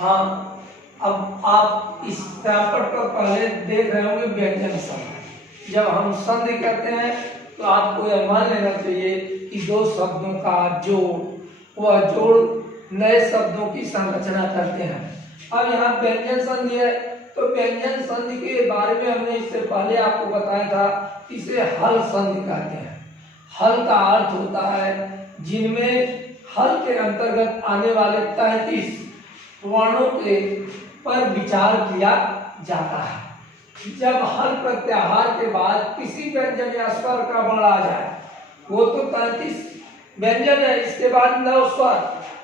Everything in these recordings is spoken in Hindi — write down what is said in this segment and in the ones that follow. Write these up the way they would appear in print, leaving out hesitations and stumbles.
हाँ, अब आप इस पर तो पहले देख रहे होंगे व्यंजन संधि। जब हम संधि कहते हैं तो आपको यह मान लेना चाहिए कि दो शब्दों का जोड़, वह जोड़ नए शब्दों की संरचना करते हैं। अब यहाँ व्यंजन संधि है, तो व्यंजन संधि के बारे में हमने इससे पहले आपको बताया था, इसे हल संधि कहते हैं। हल का अर्थ होता है जिनमें हल के अंतर्गत आने वाले 33 वर्णों के पर विचार किया जाता है। जब हल प्रत्याहार के बाद किसी व्यंजन या स्वर का वर्ण आ जाए, वो तो 33 व्यंजन है, इसके बाद 9 स्वर,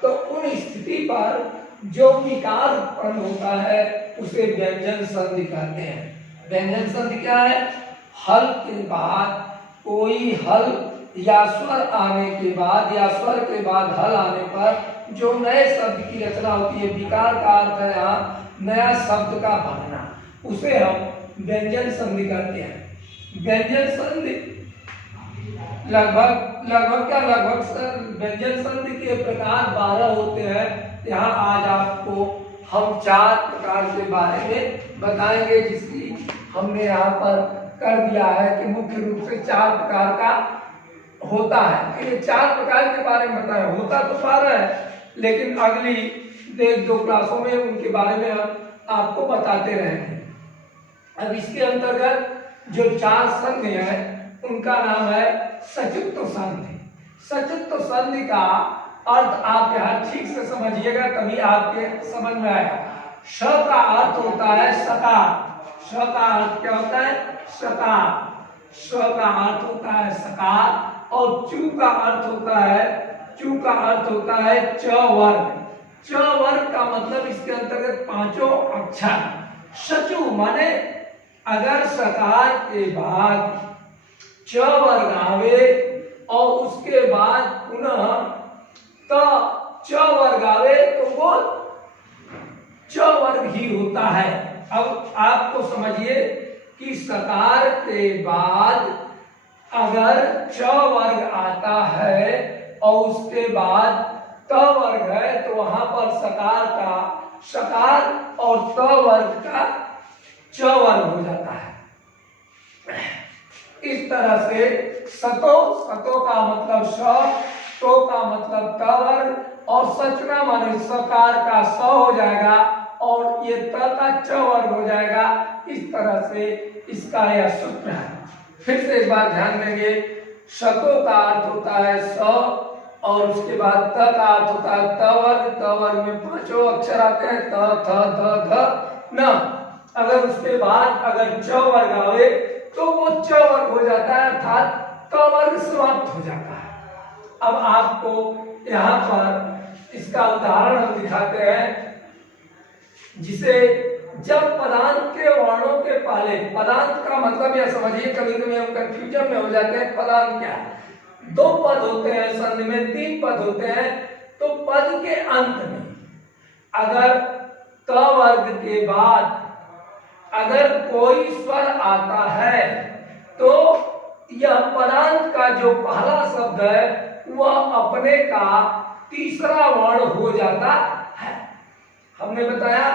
तो उन स्थिति पर जो विकार उत्पन्न होता है उसे व्यंजन संधि कहते हैं। व्यंजन संधि क्या है? हल के बाद कोई हल या स्वर आने के बाद या स्वर के बाद हल आने पर जो नए शब्द की रचना होती है, विकार का अर्थ है यहाँ नया शब्द का बनना, उसे हम व्यंजन संधि कहते हैं। व्यंजन संधि लगभग व्यंजन संधि के प्रकार 12 होते हैं। यहाँ आज आपको हम 4 प्रकार के बारे में बताएंगे, जिसकी हमने यहाँ पर कर दिया है कि मुख्य रूप से 4 प्रकार का होता है। ये 4 प्रकार के बारे में बताया, होता तो 12 है, लेकिन अगली 1-2 क्लासों में उनके बारे में हम आपको बताते रहेंगे। अब इसके अंतर्गत जो 4 संधि है उनका नाम है सचित्व संधि। सचित्व संधि का अर्थ आप यहाँ ठीक से समझिएगा, तभी आपके समझ में आएगा। स का अर्थ होता है सकार। स का अर्थ क्या होता है? सकार। स का अर्थ होता है सकार, और चू का अर्थ होता है च वर्ग। च वर्ग का मतलब इसके अंतर्गत 5 अक्षर। सचु माने अगर सकार के बाद च वर्ग आवे और उसके बाद पुनः च वर्ग आवे तो वो च वर्ग ही होता है। अब आपको समझिए कि सकार के बाद अगर च वर्ग आता है और उसके बाद त वर्ग है तो वहां पर सकार का सकार और त वर्ग का च वर्ग हो जाता है। इस तरह से सतो का मतलब स, तो का मतलब त वर्ग, और सचना माने सकार का स हो जाएगा और ये त का च वर्ग हो जाएगा। इस तरह से इसका यह सूत्र है। फिर से एक बार ध्यान देंगे। सतो का अर्थ होता है स, और उसके बाद त का अर्थ होता है त वर्ग। त वर्ग में 5 अक्षर आते हैं, त थ ध ध न। अगर उसके बाद अगर च वर्ग आवे तो वो च वर्ग हो जाता है, अर्थात त वर्ग समाप्त हो जाता है। अब आपको यहाँ पर इसका उदाहरण हम दिखाते हैं, जिसे जब पदांत के वर्णों के पहले, पदांत का मतलब यह समझिए, कभी कभी हम कंफ्यूजन में हो जाते हैं। पदांत क्या है? 2 पद होते हैं संधि में, 3 पद होते हैं, तो पद के अंत में अगर त वर्ग के बाद अगर कोई स्वर आता है तो यह पदांत का जो पहला शब्द है वह अपने का तीसरा वर्ण हो जाता है। हमने बताया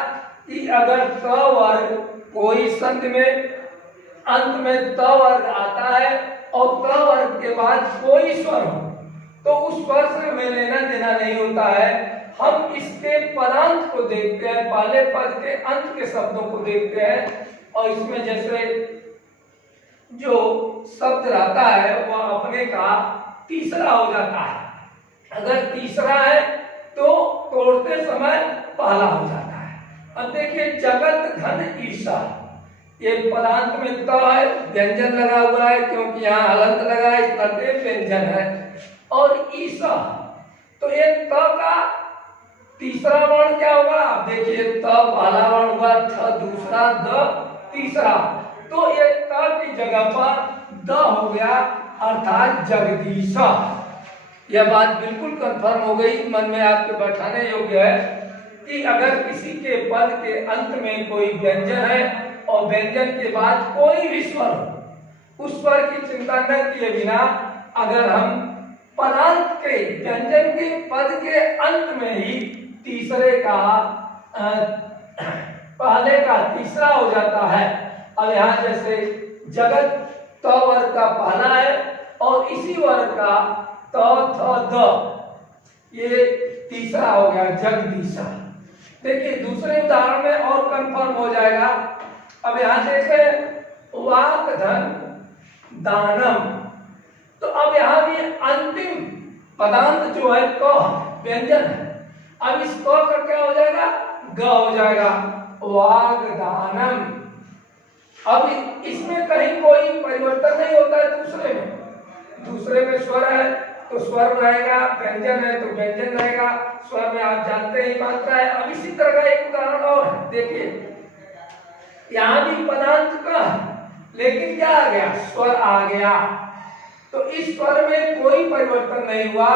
कि अगर त वर्ग कोई संधि में अंत में त वर्ग आता है और त वर्ग के बाद कोई स्वर हो तो उस स्वर से हमें लेना देना नहीं होता है। हम इसके पदांत को देखते हैं, पहले पद के अंत के शब्दों को देखते हैं, और इसमें जैसे जो शब्द रहता है वह अपने का तीसरा हो जाता है। अगर तीसरा है तो तोड़ते समय पहला हो जाता है। अब देखिए, जगत घन ईसा, ये पदांत में त है, व्यंजन लगा हुआ है क्योंकि यहाँ हलंत लगा है, इस तरह व्यंजन है। और ईसा, तो ये त का तीसरा वर्ण क्या होगा? आप देखिए, त पहला वर्ण हुआ, थ दूसरा, द तीसरा, तो ये त की जगह पर द हो गया, अर्थात जगदीशा। यह बात बिल्कुल कंफर्म हो गई, मन में आपके बैठाने योग्य है कि अगर किसी के पद के अंत में कोई व्यंजन है और व्यंजन के बाद कोई भी स्वर हो, उस स्वर की चिंता न किए बिना अगर हम पदांत के व्यंजन के पद के अंत में ही तीसरे का पहले का तीसरा हो जाता है। अब यहाँ जैसे जगत त वर्ग का पहला है और इसी वर्ग का त थ द ये तीसरा हो गया जगदीशा। देखिए दूसरे उदाहरण में और कंफर्म हो जाएगा। अब यहाँ देखें वाक धन दानम, तो अब यहाँ भी अंतिम पदांत जो है क व्यंजन है। अब इस क का क्या हो जाएगा, ग हो जाएगा, वागदानम। अब इसमें कहीं कोई परिवर्तन नहीं होता है। दूसरे में स्वर है तो स्वर रहेगा, व्यंजन है तो व्यंजन रहेगा। स्वर में आप जानते ही मात्रा है। अब इसी तरह का एक उदाहरण और है, देखिए यहाँ भी पदांत का लेकिन क्या आ गया, स्वर आ गया। तो इस स्वर में कोई परिवर्तन नहीं हुआ,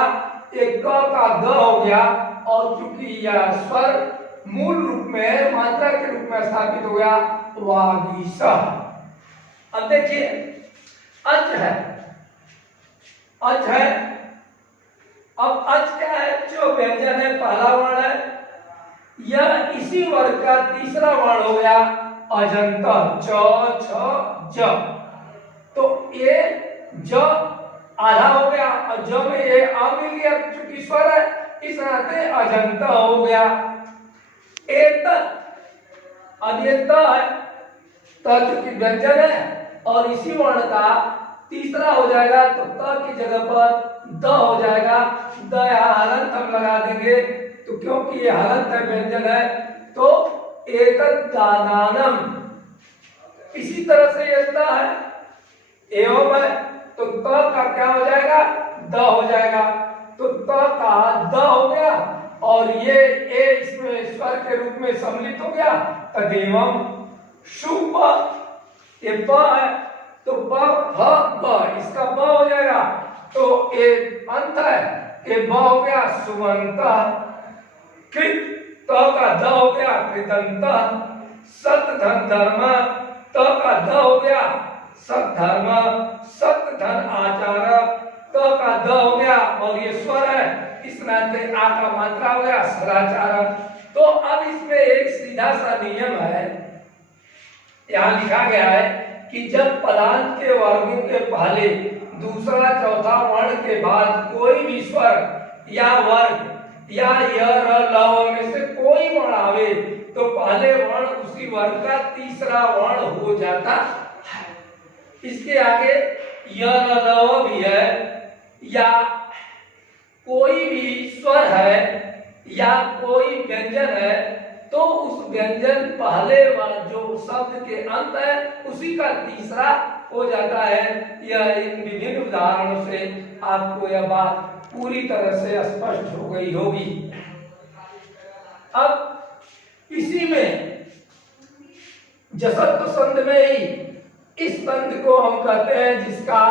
एक क का ग हो गया और क्योंकि यह स्वर मूल रूप में मात्रा के रूप में स्थापित हो गया वागीशा। अब देखिए अच है, अच है। अब अच क्या है, जो व्यंजन है पहला वर्ण है, यह इसी वर्ग का तीसरा वर्ण हो गया अजंत च छ ज। तो ये ज आधा हो गया और ज में ये आ मिल गया, चूंकि स्वर है इस नाते अजंत हो गया। एक अब ये त है, त चूंकि व्यंजन है और इसी वर्ण का तीसरा हो जाएगा तो त की जगह पर द हो जाएगा। द यहाँ हलंत हम लगा देंगे, तो क्योंकि ये हलंत है व्यंजन है तो एक दानानम। इसी तरह से ये त है एवं है तो त का क्या हो जाएगा, द हो जाएगा। तो त का द हो गया और ये ए इसमें स्वर के रूप में सम्मिलित हो गया तदेवम शुभ। ये ब है तो ब भ ब, इसका ब हो जाएगा। तो ये अंत है, ये ब हो गया सुवंत। कृत त का द हो गया कृतंत। सत धन धर्म, त का द हो गया सत धर्म। सत धन आचार, त का द हो गया और ये स्वर है इस नाते आ का मात्रा हो गया सदाचार। तो अब इसमें एक सीधा सा नियम है, यहाँ लिखा गया है कि जब पदांत के वर्गों के पहले दूसरा चौथा वर्ण के बाद कोई भी स्वर या वर्ग या य र ल में से कोई वर्ण आवे तो पहले वर्ण उसी वर्ग का तीसरा वर्ण हो जाता है। इसके आगे य र ल भी है या कोई भी स्वर है या कोई व्यंजन है तो उस व्यंजन पहले वाला जो शब्द के अंत है उसी का तीसरा हो जाता है। यह इन विभिन्न उदाहरणों से आपको यह बात पूरी तरह से स्पष्ट हो गई होगी। अब इसी में जसत्व संध में ही इस संध को हम कहते हैं जिसका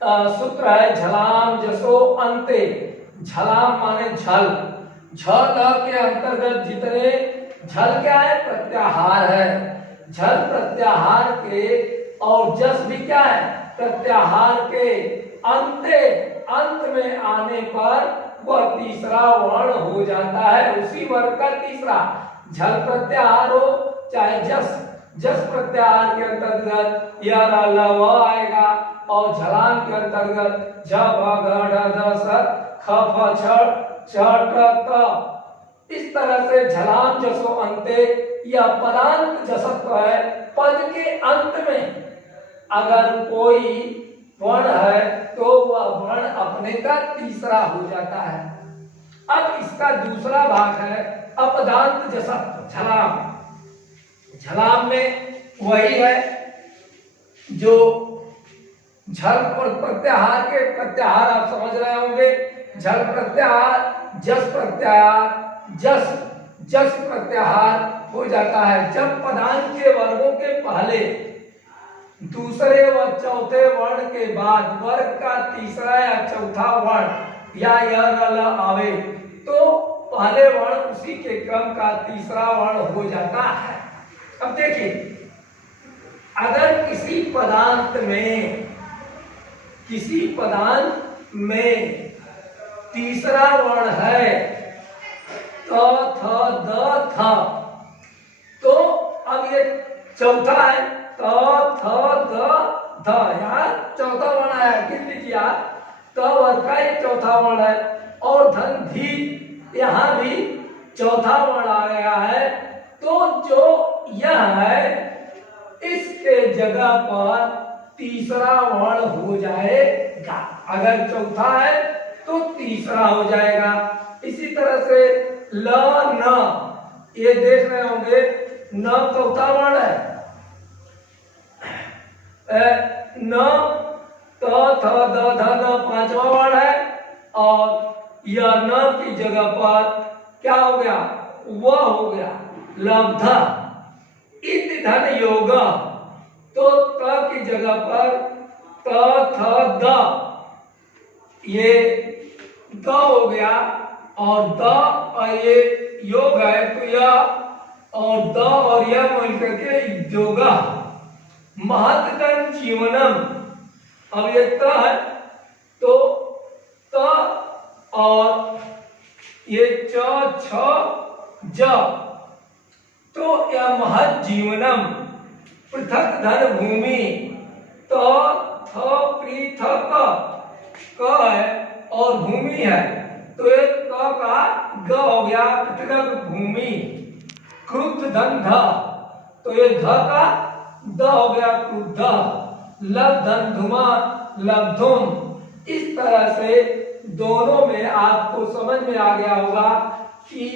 सूत्र है झलाम जसो अंते। झलाम माने झल, झल के अंतर्गत जितने झल क्या है, प्रत्याहार है। झल प्रत्याहार के और जस भी क्या है, प्रत्याहार के अंते अंत में आने पर वह तीसरा वर्ण हो जाता है, उसी वर्ग का तीसरा। झल प्रत्याहार हो चाहे जस, जस प्रत्याहार के अंतर्गत य र ल व आएगा और झलाम के अंतर्गत झ भ घ ढ ध स ख फ छ छ ट त। इस तरह से झलाम जसो अंते यह पदांत जसत्व है। पद के अंत में अगर कोई वर्ण है तो वह वर्ण अपने का तीसरा हो जाता है। अब इसका दूसरा भाग है अपदांत जसत्व झलाम। झलाम में वही है जो झल और प्रत्याहार के प्रत्याहार आप समझ रहे होंगे। झल प्रत्याहार, जस प्रत्याहार, जस जस प्रत्याहार हो जाता है जब पदांत के वर्गों के पहले दूसरे व चौथे वर्ण के बाद वर्ग का तीसरा या चौथा वर्ण या य र ल आवे तो पहले वर्ण उसी के क्रम का तीसरा वर्ण हो जाता है। अब देखिए अगर किसी पदांत में तीसरा वर्ण है त थ द थ। तो अब ये चौथा है त थ द ध, यहाँ चौथा वर्ण आया, गिन लीजिए आप, त वर्ग का ये चौथा वर्ण है। और धन धी, यहाँ भी चौथा वर्ण आ गया है। तो जो यह है इसके जगह पर तीसरा वर्ण हो जाएगा। अगर चौथा है तो तीसरा हो जाएगा। इसी तरह से ल न, ये देख रहे होंगे न चौथा वर्ण है, न त थ द ध न पांचवा वर्ण है। और यह न की जगह पर क्या हो गया, वह हो गया, लब्ध इत धन योग। तो त की जगह पर त थ द, ये द हो गया, और द और ये योग है तो यह, और द और यह मिलकर के योगा महत्तम जीवनम। अब ये त है तो त और ये च छ ज, तो यह महत् जीवनम पृथक धन भूमि। तो थ पृथक क है और भूमि है, तो ये क का ग हो गया, पृथक भूमि। क्रुद्ध धन ध, तो ये ध का द हो गया, क्रुद्ध। लब धन धुमा लब्धुम। इस तरह से दोनों में आपको समझ में आ गया होगा कि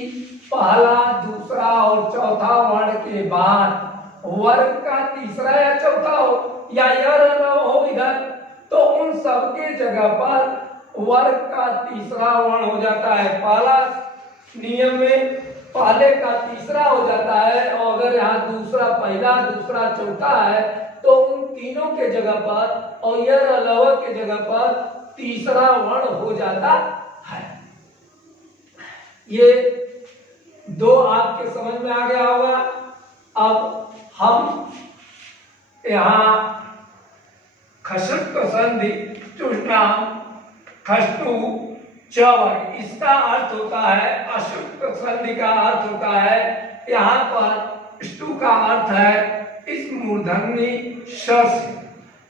पहला, दूसरा और चौथा वर्ण के बाद वर्ग का तीसरा या चौथा हो या यर हो इधर, तो उन सब के जगह पर वर्ग का तीसरा वर्ण हो जाता है। पहला नियम में पहले का तीसरा हो जाता है, और अगर यहाँ दूसरा, पहला, दूसरा, चौथा है तो उन तीनों के जगह पर और यर अलावा के जगह पर तीसरा वर्ण हो जाता है। ये दो आपके समझ में आ गया होगा। अब हम यहाँ खसुक संधि चुष्णाम खस्तु च वर्ग, इसका अर्थ होता है, अशुक संधि का अर्थ होता है, यहाँ पर ष्टु का अर्थ है इस मूर्धन्य श से,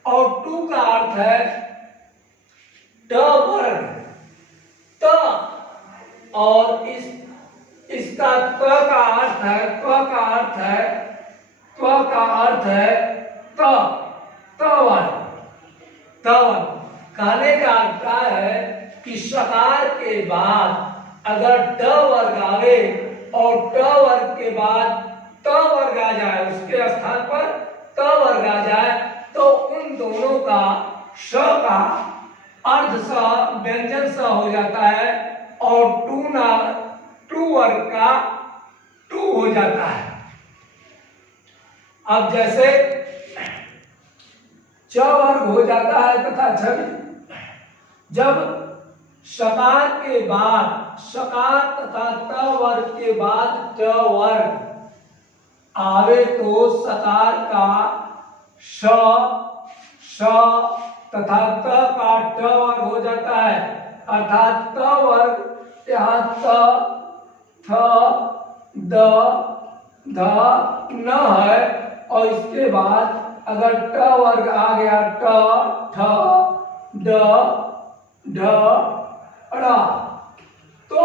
और टू का अर्थ है ट वर्ग त, और इसका त का अर्थ है, क का अर्थ है, त्व का अर्थ है त, तवन। कहने का अर्थ है कि सकार के बाद अगर ट वर्ग आवे और ट वर्ग के बाद त वर्ग आ जाए, उसके स्थान पर त वर्ग आ जाए, तो उन दोनों का स का अर्ध स व्यंजन स हो जाता है, और टू वर्ग का टू हो जाता है। अब जैसे च वर्ग हो जाता है तथा छवि, जब सकार के बाद, सकार तथा त वर्ग के बाद ट वर्ग आवे तो सकार का श तथा त का ट वर्ग हो जाता है, अर्थात त वर्ग यहाँ त थ द ध न है, और इसके बाद अगर ट वर्ग आ गया ट ठ ड ढ ड़, तो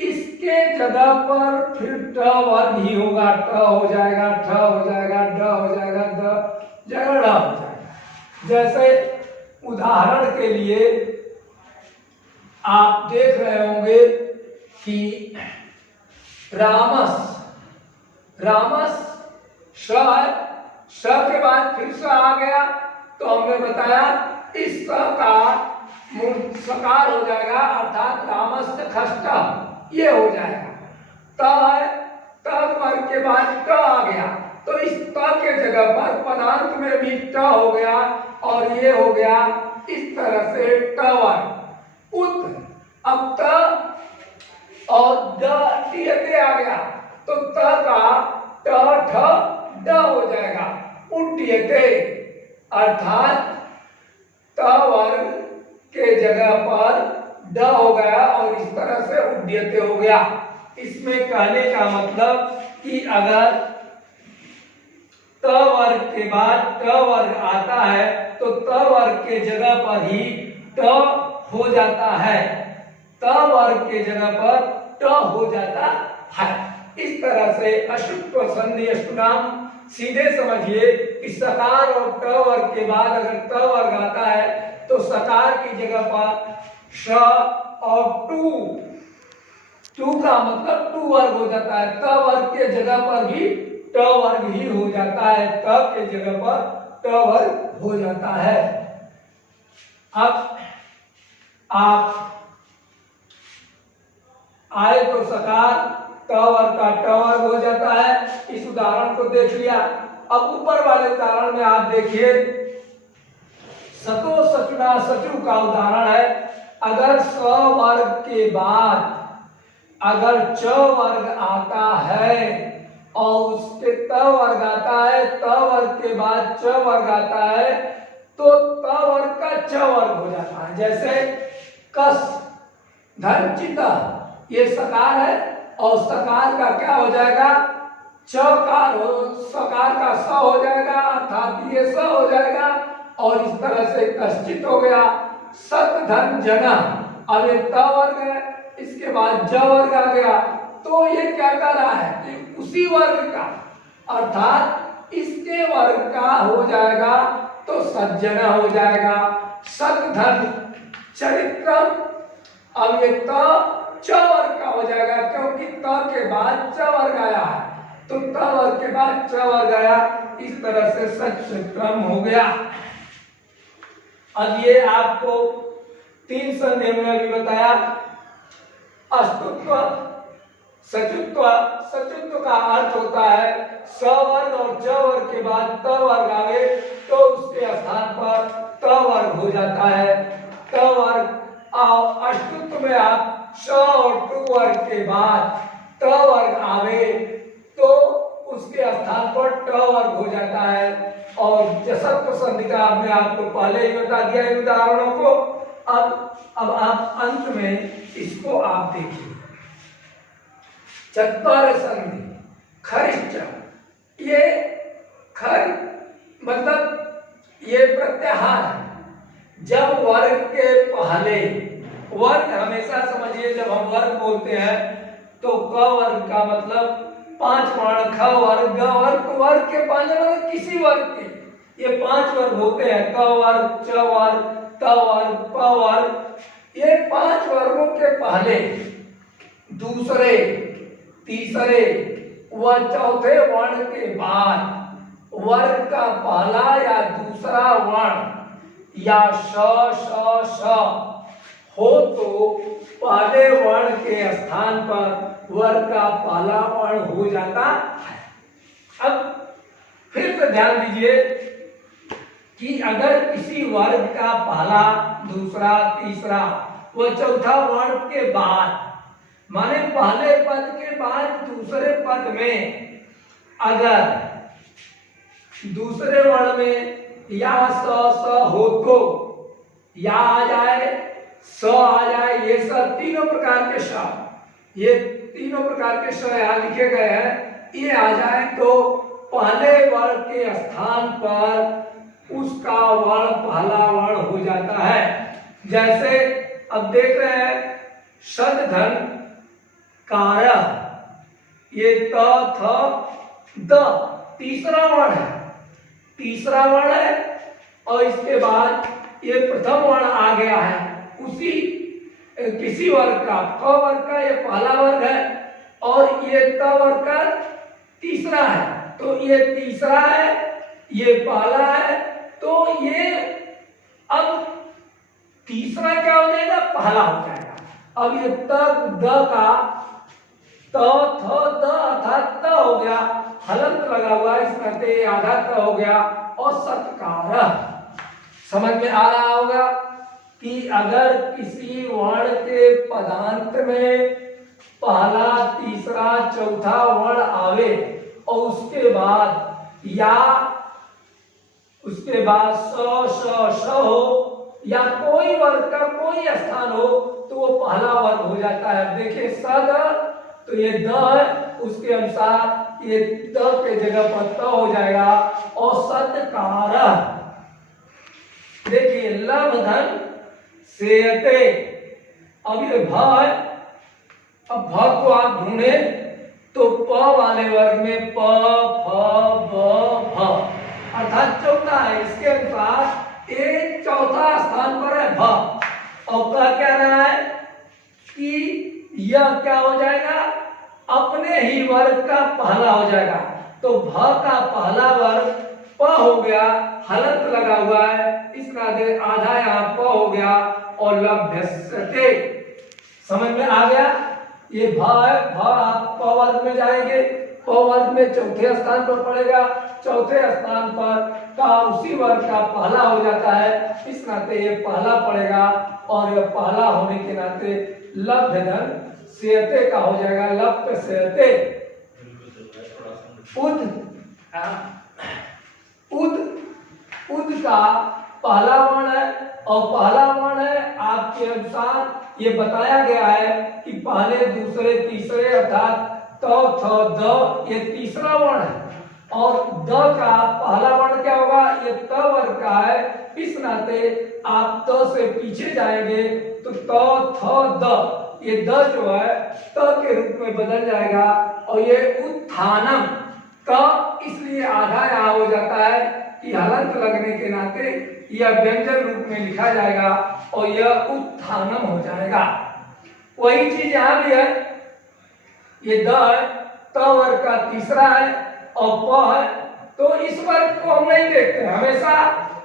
इसके जगह पर फिर ट वर्ग ही होगा, ट हो जाएगा, ठ हो जाएगा, ड हो जाएगा, द जगह ड़ हो जाएगा। जैसे उदाहरण के लिए आप देख रहे होंगे कि रामस, रामस श है, श के बाद फिर स आ गया, तो हमने बताया इस स का सकार हो जाएगा, अर्थात रामस्त खष्टा, ये हो जाएगा। त है, त वर्ग के बाद ट आ गया, तो इस त के जगह पर पदार्थ में भी ट हो गया, और ये हो गया इस तरह से ट वर्ग उत। अब त और ड टी आ गया, तो त का ट ठ ड हो जाएगा, उड्यते, अर्थात त वर्ग के जगह पर ड हो गया और इस तरह से उड्यते हो गया। इसमें कहने का मतलब कि अगर त वर्ग के बाद ट वर्ग आता है तो त वर्ग के जगह पर ही ट हो जाता है, त वर्ग के जगह पर ट हो जाता है। इस तरह से अशुत्व संधि अष्टुनाम सीधे समझिए कि सकार और ट वर्ग के बाद अगर त वर्ग आता है तो सकार की जगह पर श और टू का मतलब टू वर्ग हो जाता है, त वर्ग के जगह पर भी ट वर्ग ही हो जाता है, त के जगह पर ट वर्ग हो जाता है। अब आप आए तो सकार ट वर्ग का ट वर्ग हो जाता है। इस उदाहरण को देख लिया। अब ऊपर वाले उदाहरण में आप देखिए, सतो सचुना सचु का उदाहरण है। अगर स वर्ग के बाद अगर च वर्ग आता है और उसके त वर्ग आता है, त वर्ग के बाद च वर्ग आता है तो त वर्ग का च वर्ग हो जाता है। जैसे कस धन चिता, ये सकार है और सकार का क्या हो जाएगा, चकार हो, सकार का स हो जाएगा अर्थात ये स हो जाएगा और इस तरह से कश्चित हो गया। सत धन जना, अब ये त वर्ग है, इसके बाद ज वर्ग आ गया तो ये क्या कर रहा है कि उसी वर्ग का अर्थात इसके वर्ग का हो जाएगा तो सज्जना हो जाएगा। सत धन चरित्रम, अब ये त च वर्ग का हो जाएगा क्योंकि त के बाद च वर्ग आया है तो त वर्ग के बाद च वर्ग आया, इस तरह से सचित्रम हो गया। अब ये आपको तीन संधि में अभी बताया, अष्टुत्व सचुत्व। सचुत्व का अर्थ होता है स वर्ग और च वर्ग के बाद त वर्ग आवे तो उसके स्थान पर त वर्ग हो जाता है, त वर्ग। और अष्टुत्व में आप स और टू वर्ग के बाद त वर्ग आवे तो उसके स्थान पर ट वर्ग हो जाता है। और जसत्व संधि का हमने आपको पहले ही बता दिया इन उदाहरणों को। अब आप अंत में इसको आप देखिए, चत्वार संधि खरिच, ये खर मतलब ये प्रत्याहार है। जब वर्ग के पहले वर्ग, हमेशा समझिए जब हम वर्ग बोलते हैं तो क वर्ग का मतलब 5 वर्ण, ख वर्ग, ग वर्ग, वर्ग के पहले मतलब किसी वर्ग के ये 5 वर्ग होते हैं, क वर्ग, च वर्ग, त वर्ग, प वर्ग। ये 5 वर्गों के पहले दूसरे, तीसरे व चौथे वर्ण के बाद वर्ग का पहला या दूसरा वर्ण या श हो तो पहले वर्ण के स्थान पर वर्ग का पहला वर्ण हो जाता है। अब फिर से ध्यान दीजिए कि अगर किसी वर्ग का पहला, दूसरा, तीसरा व चौथा वर्ण के बाद, माने पहले पद के बाद दूसरे पद में अगर दूसरे वर्ण में या स हो तो या आ जाए, स आ जाए, ये सब तीनों प्रकार के श, ये तीनों प्रकार के श यहाँ लिखे गए हैं, ये आ जाए तो पहले वर्ण के स्थान पर उसका वर्ण पहला वर्ण हो जाता है। जैसे अब देख रहे हैं सद धन कार, ये त थ द तीसरा वर्ण है, तीसरा वर्ण है और इसके बाद ये प्रथम वर्ण आ गया है उसी किसी वर्ग का, क वर्ग का ये पहला वर्ग है और ये त वर्ग का तीसरा है, तो ये तीसरा है, ये पहला है, तो ये अब तीसरा क्या हो जाएगा, पहला हो जाएगा। अब ये त द का त थ द अर्थात त हो गया, हलंत लगा हुआ है, इसमें ते आधा त हो गया और सत्कार। समझ में आ रहा होगा कि अगर किसी वर्ण के पदांत में पहला, तीसरा, चौथा वर्ण आवे और उसके बाद या उसके बाद स हो या कोई वर्ग का कोई स्थान हो तो वो पहला वर्ग हो जाता है। देखिए सद तो ये द है, उसके अनुसार ये द के जगह पर त हो जाएगा। और सत्कार, देखिए लभ धन सेयते, अब ये भ है, अब भ को आप ढूंढे तो प वाले वर्ग में प फ ब भ अर्थात चौथा है, इसके अनुसार एक चौथा स्थान पर है भ। और कह क्या रहा है कि यह क्या हो जाएगा, अपने ही वर्ग का पहला हो जाएगा। तो भ का पहला वर्ग प हो गया, हलंत लगा हुआ है, इस नाते आधा यहाँ प हो गया और लभ्यस्यते, समझ में आ गया। ये भ है, भ आप प वर्ग में जाएंगे, प वर्ग में चौथे स्थान पर पड़ेगा, चौथे स्थान पर का उसी वर्ग का पहला हो जाता है, इस नाते ये पहला पड़ेगा। और यह पहला होने के नाते लब्ध धन सेयते का हो जाएगा, लप्त सेयते। उद उद उद का पहला वर्ण है, और पहला वर्ण है आपके अनुसार ये बताया गया है कि पहले दूसरे तीसरे अर्थात त थ द, ये तीसरा वर्ण है। और द का पहला वर्ण क्या होगा, ये त वर्ग का है, इस नाते आप त से पीछे जाएंगे तो त थ द, ये द जो है त के रूप में बदल जाएगा। और ये उत्थानम का इसलिए आधा यहाँ हो जाता है कि हलंत लगने के नाते यह व्यंजन रूप में लिखा जाएगा और यह उत्थानम हो जाएगा। वही चीज यहाँ भी है, ये द है, त वर्ग का तीसरा है और प है, तो इस वर्ग को हम नहीं देखते। हमेशा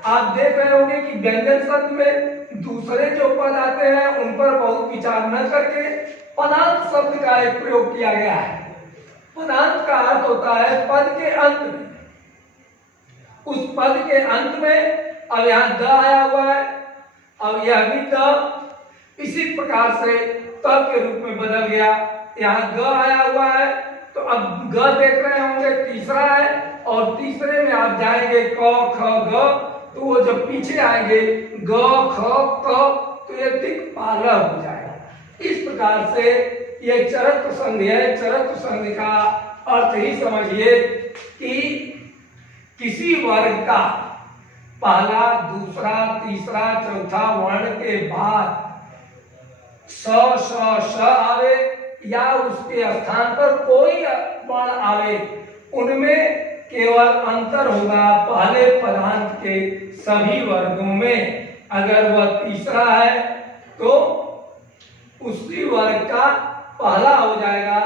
आप देख रहे होंगे कि व्यंजन शब्द में दूसरे जो पद आते हैं उन पर बहुत विचार न करके पदांत शब्द का एक प्रयोग किया गया है। पदांत का अर्थ होता है पद के अंत में, उस पद के अंत में। अब यहाँ द आया हुआ है, अब यह भी द इसी प्रकार से त के रूप में बदल गया। यहाँ ग आया हुआ है, तो अब ग देख रहे होंगे तीसरा है, और तीसरे में आप जाएंगे क ख ग, तो वो जब पीछे आएंगे ग ख क, तो ये तिक पालह हो जाएगा। इस प्रकार से ये चरक संधि है। चरक संधि का अर्थ ही समझिए कि किसी वर्ग का पहला दूसरा तीसरा चौथा वर्ण के बाद स श आवे या उसके स्थान पर कोई वर्ण आवे, उनमें केवल अंतर होगा पहले पदांत के सभी वर्गों में। अगर वह तीसरा है तो उसी वर्ग का पहला हो जाएगा,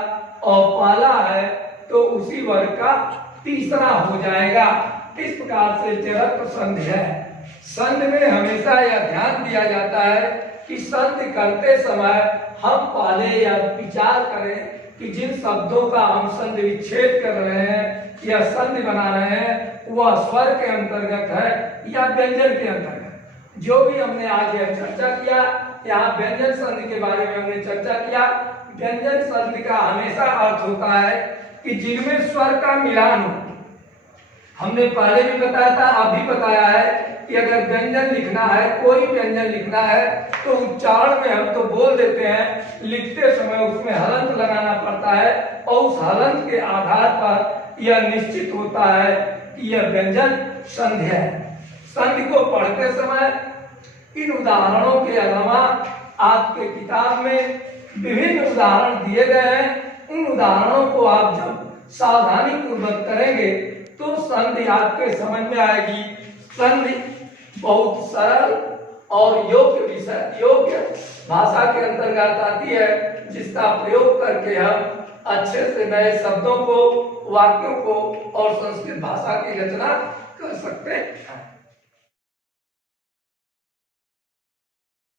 और पहला है तो उसी वर्ग का तीसरा हो जाएगा। इस प्रकार से चरक संधि है। संधि में हमेशा यह ध्यान दिया जाता है कि संधि करते समय हम पहले यह विचार करें कि जिन शब्दों का हम संधि विच्छेद कर रहे हैं या संधि बना रहे हैं वह स्वर के अंतर्गत है या व्यंजन के अंतर्गत। जो भी हमने आज यह चर्चा किया, यहाँ व्यंजन संधि के बारे में हमने चर्चा किया। व्यंजन संधि का हमेशा अर्थ होता है कि जिनमें स्वर का मिलान हो। हमने पहले भी बताया था, अभी बताया है कि अगर व्यंजन लिखना है, कोई व्यंजन लिखना है, तो उच्चारण में हम तो बोल देते हैं, लिखते समय उसमें हलंत लगाना पड़ता है, और उस हलंत के आधार पर यह निश्चित होता है कि यह व्यंजन संधि है। संधि को पढ़ते समय इन उदाहरणों के अलावा आपके किताब में विभिन्न उदाहरण दिए गए हैं। उन उदाहरणों को आप जब सावधानी पूर्वक करेंगे तो संधि आपके समझ में आएगी। संधि बहुत सरल और योग्य भाषा के अंतर्गत आती है, जिसका प्रयोग करके हम अच्छे से नए शब्दों को, वाक्यों को और संस्कृत भाषा की रचना कर सकते हैं।